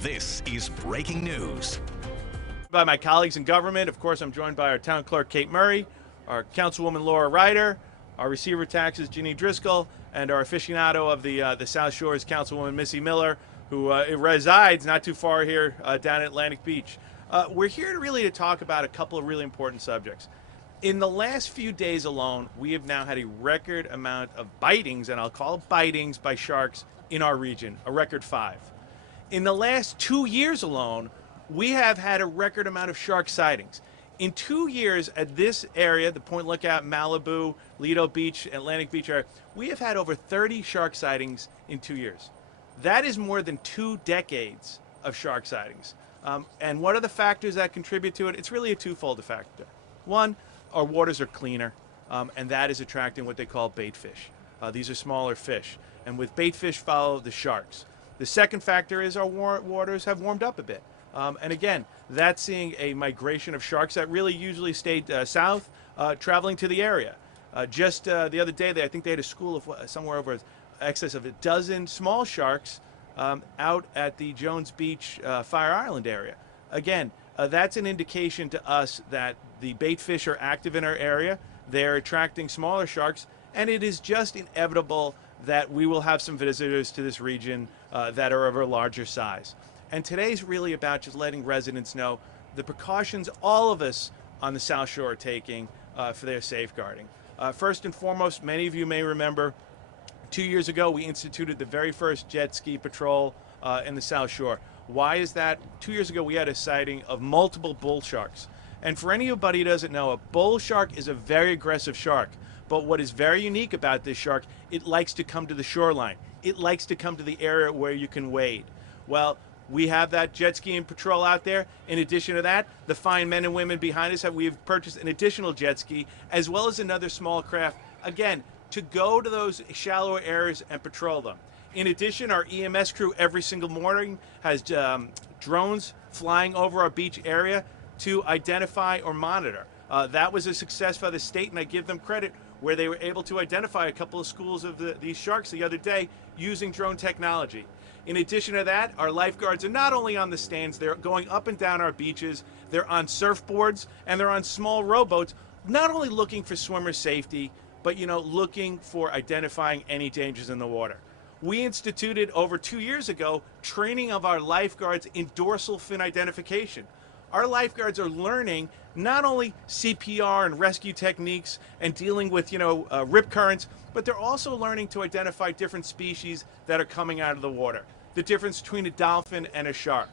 This is breaking news. By my colleagues in government, of course, I'm joined by our town clerk, Kate Murray, our councilwoman, Laura Ryder, our receiver of taxes, Ginny Driscoll, and our aficionado of the South Shores, Councilwoman Missy Miller, who resides not too far here down at Atlantic Beach. We're here to talk about a couple of really important subjects. In the last few days alone, we have now had a record amount of bitings, and I'll call it bitings, by sharks in our region, a record 5. In the last 2 years alone, we have had a record amount of shark sightings. In 2 years at this area, the Point Lookout, Malibu, Lido Beach, Atlantic Beach area, we have had over 30 shark sightings in 2 years. That is more than 2 decades of shark sightings. And what are the factors that contribute to it? It's really a twofold factor. One, our waters are cleaner, and that is attracting what they call bait fish. These are smaller fish, and with bait fish follow the sharks. The second factor is our waters have warmed up a bit. And again, that's seeing a migration of sharks that really usually stayed south, traveling to the area. Just the other day, I think they had a school of somewhere over excess of a dozen small sharks out at the Jones Beach Fire Island area. Again, that's an indication to us that the bait fish are active in our area. They're attracting smaller sharks, and it is just inevitable that we will have some visitors to this region that are of a larger size. And today's really about just letting residents know the precautions all of us on the South Shore are taking for their safeguarding. First and foremost, many of you may remember 2 years ago we instituted the very first jet ski patrol in the South Shore. Why is that? 2 years ago we had a sighting of multiple bull sharks. And for anybody who doesn't know, a bull shark is a very aggressive shark. But what is very unique about this shark, it likes to come to the shoreline. It likes to come to the area where you can wade. Well, we have that jet skiing patrol out there. In addition to that, the fine men and women behind us we've purchased an additional jet ski, as well as another small craft, again, to go to those shallower areas and patrol them. In addition, our EMS crew every single morning has drones flying over our beach area to identify or monitor. That was a success by the state, and I give them credit, where they were able to identify a couple of schools of these sharks the other day using drone technology. In addition to that, our lifeguards are not only on the stands, they're going up and down our beaches, they're on surfboards, and they're on small rowboats, not only looking for swimmer safety, but looking for identifying any dangers in the water. We instituted over 2 years ago training of our lifeguards in dorsal fin identification. Our lifeguards are learning not only CPR and rescue techniques and dealing with, rip currents, but they're also learning to identify different species that are coming out of the water. The difference between a dolphin and a shark.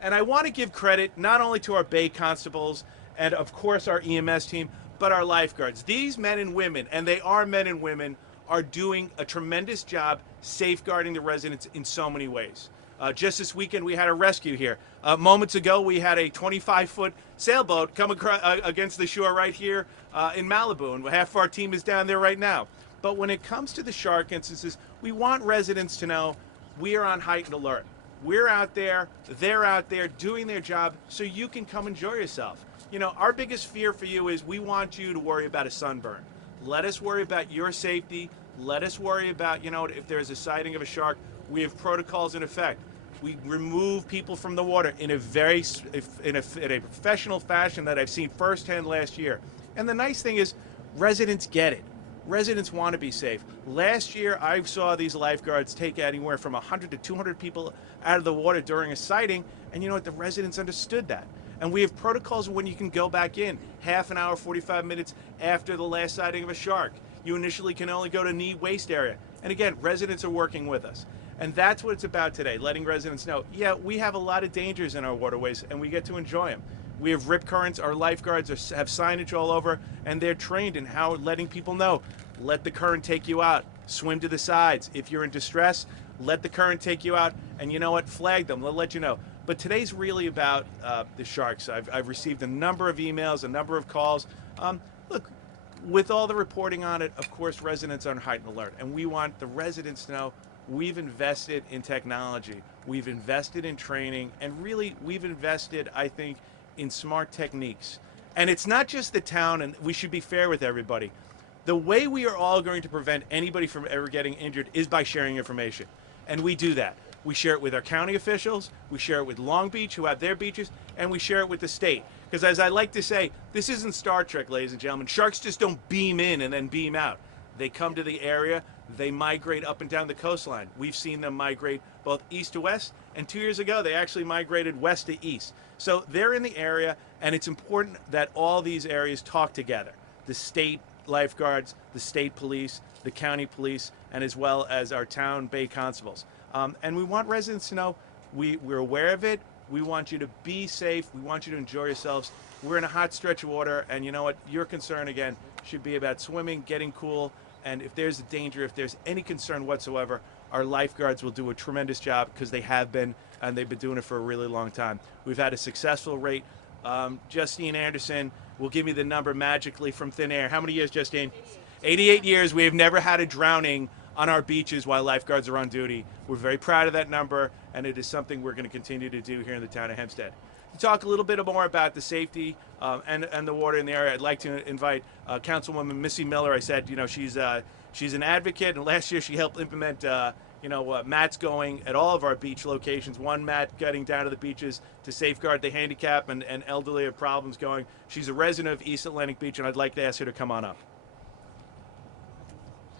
And I want to give credit not only to our Bay Constables and, of course, our EMS team, but our lifeguards. These men and women, and they are men and women, are doing a tremendous job safeguarding the residents in so many ways. Just this weekend, we had a rescue here. Moments ago, we had a 25-foot sailboat come against the shore right here in Malibu, and half of our team is down there right now. But when it comes to the shark instances, we want residents to know we are on heightened alert. We're out there, they're out there doing their job, so you can come enjoy yourself. Our biggest fear for you is we want you to worry about a sunburn. Let us worry about your safety. Let us worry about, if there's a sighting of a shark, we have protocols in effect. We remove people from the water in a professional fashion that I've seen firsthand last year. And the nice thing is, residents get it. Residents want to be safe. Last year, I saw these lifeguards take anywhere from 100 to 200 people out of the water during a sighting, and the residents understood that. And we have protocols when you can go back in half an hour, 45 minutes after the last sighting of a shark. You initially can only go to knee-waist area. And again, residents are working with us. And that's what it's about today, letting residents know, yeah, we have a lot of dangers in our waterways, and we get to enjoy them. We have rip currents, our lifeguards have signage all over, and they're trained in how letting people know, let the current take you out, swim to the sides. If you're in distress, let the current take you out, and flag them, they'll let you know. But today's really about the sharks. I've received a number of emails, a number of calls. Look, with all the reporting on it, of course, residents are on heightened alert, and we want the residents to know we've invested in technology, we've invested in training, and really we've invested, I think, in smart techniques. And it's not just the town, and we should be fair with everybody. The way we are all going to prevent anybody from ever getting injured is by sharing information. And we do that. We share it with our county officials, we share it with Long Beach, who have their beaches, and we share it with the state. Because as I like to say, this isn't Star Trek, ladies and gentlemen. Sharks just don't beam in and then beam out. They come to the area, they migrate up and down the coastline. We've seen them migrate both east to west, and 2 years ago they actually migrated west to east. So they're in the area, and it's important that all these areas talk together. The state lifeguards, the state police, the county police, and as well as our town bay constables. And we want residents to know we're aware of it. We want you to be safe. We want you to enjoy yourselves. We're in a hot stretch of water, and you know what? Your concern, again, should be about swimming, getting cool, and if there's a danger, if there's any concern whatsoever, our lifeguards will do a tremendous job because they have been, and they've been doing it for a really long time. We've had a successful rate. Justine Anderson will give me the number magically from thin air. How many years, Justine? 88 years. We have never had a drowning on our beaches while lifeguards are on duty. We're very proud of that number, and it is something we're going to continue to do here in the town of Hempstead. To talk a little bit more about the safety and the water in the area, I'd like to invite Councilwoman Missy Miller. I said, you know, she's an advocate, and last year she helped implement mats going at all of our beach locations. One mat getting down to the beaches to safeguard the handicap and elderly have problems going. She's a resident of East Atlantic Beach, and I'd like to ask her to come on up.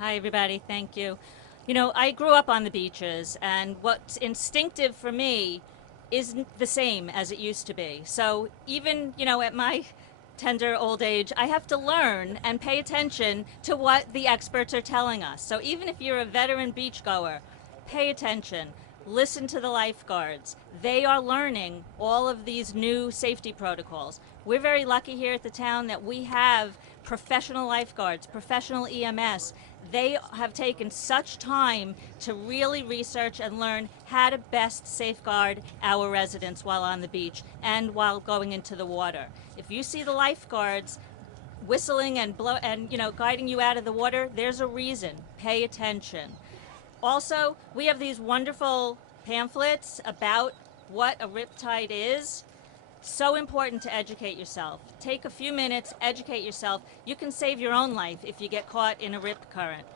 Hi, everybody. Thank you. You know, I grew up on the beaches, and what's instinctive for me isn't the same as it used to be. So even, you know, at my tender old age, I have to learn and pay attention to what the experts are telling us. So even if you're a veteran beachgoer, pay attention. Listen to the lifeguards. They are learning all of these new safety protocols. We're very lucky here at the town that we have professional lifeguards, professional EMS. They have taken such time to really research and learn how to best safeguard our residents while on the beach and while going into the water. If you see the lifeguards whistling and guiding you out of the water, there's a reason. Pay attention. Also, we have these wonderful pamphlets about what a riptide is. So important to educate yourself. Take a few minutes, educate yourself. You can save your own life if you get caught in a rip current.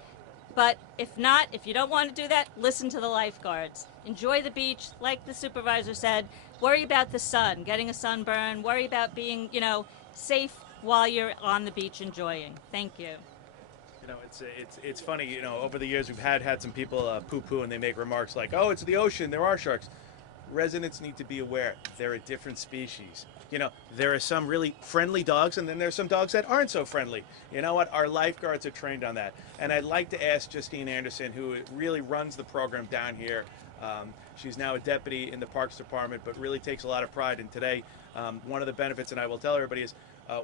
But if not, if you don't want to do that, listen to the lifeguards. Enjoy the beach, like the supervisor said. Worry about the sun, getting a sunburn. Worry about being, safe while you're on the beach enjoying. Thank you. You know, it's funny. You know, over the years we've had some people poo-poo and they make remarks like, "Oh, it's the ocean. There are sharks." Residents need to be aware they're a different species. You know, there are some really friendly dogs, and then there's some dogs that aren't so friendly. You know what? Our lifeguards are trained on that. And I'd like to ask Justine Anderson, who really runs the program down here. She's now a deputy in the Parks Department, but really takes a lot of pride. And today, one of the benefits, and I will tell everybody, is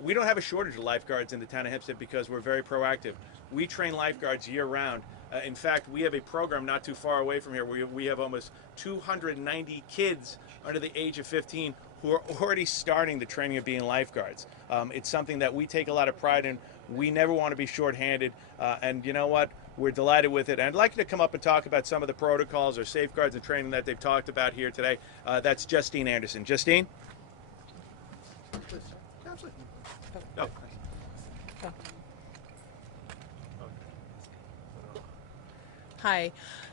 we don't have a shortage of lifeguards in the town of Hempstead because we're very proactive. We train lifeguards year-round. In fact, we have a program not too far away from here where we have almost 290 kids under the age of 15 who are already starting the training of being lifeguards. It's something that we take a lot of pride in. We never want to be shorthanded, and you know what? We're delighted with it. And I'd like you to come up and talk about some of the protocols or safeguards and training that they've talked about here today. That's Justine Anderson. Justine? No. Hi.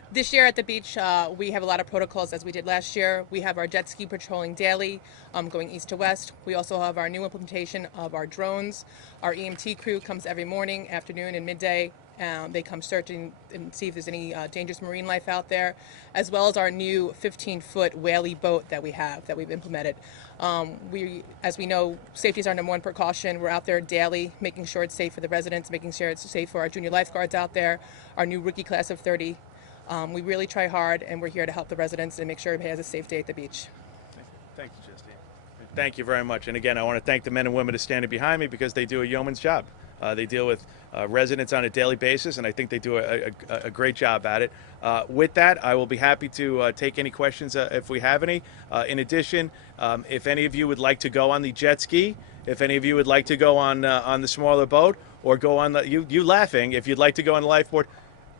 This year at the beach, we have a lot of protocols as we did last year. We have our jet ski patrolling daily, going east to west. We also have our new implementation of our drones. Our EMT crew comes every morning, afternoon, and midday. They come searching and see if there's any dangerous marine life out there, as well as our new 15-foot whaley boat that we've implemented. As we know, safety is our number one precaution. We're out there daily, making sure it's safe for the residents, making sure it's safe for our junior lifeguards out there, our new rookie class of 30. We really try hard, and we're here to help the residents and make sure everybody has a safe day at the beach. Thank you, Justine. Thank you very much. And again, I want to thank the men and women who are standing behind me because they do a yeoman's job. They deal with residents on a daily basis, and I think they do a great job at it. With that, I will be happy to take any questions if we have any. In addition, if any of you would like to go on the jet ski, if any of you would like to go on the smaller boat, or go on the, you laughing, if you'd like to go on the lifeboard,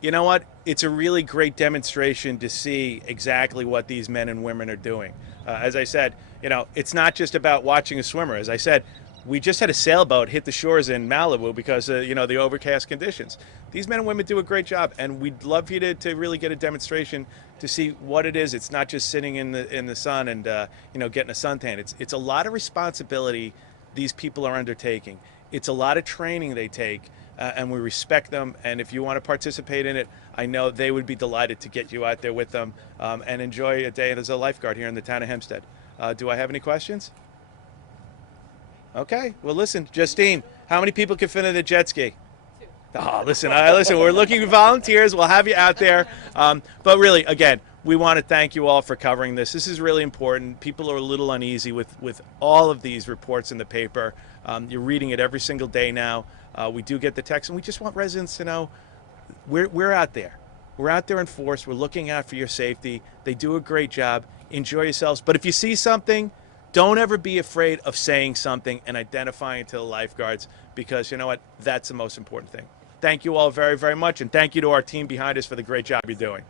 you know what? It's a really great demonstration to see exactly what these men and women are doing. As I said, you know, it's not just about watching a swimmer. As I said, we just had a sailboat hit the shores in Malibu because of, the overcast conditions. These men and women do a great job, and we'd love you to really get a demonstration to see what it is. It's not just sitting in the sun and getting a suntan. It's a lot of responsibility these people are undertaking. It's a lot of training they take, and we respect them. And if you want to participate in it, I know they would be delighted to get you out there with them and enjoy a day as a lifeguard here in the town of Hempstead. Do I have any questions? Okay. Well, listen, Justine, how many people can fit in a jet ski? Oh, listen, we're looking for volunteers. We'll have you out there. But really, again, we want to thank you all for covering this. This is really important. People are a little uneasy with all of these reports in the paper. You're reading it every single day now. We do get the text, and we just want residents to know we're out there. We're out there in force. We're looking out for your safety. They do a great job. Enjoy yourselves. But if you see something, don't ever be afraid of saying something and identifying it to the lifeguards, because you know what? That's the most important thing. Thank you all very, very much, and thank you to our team behind us for the great job you're doing.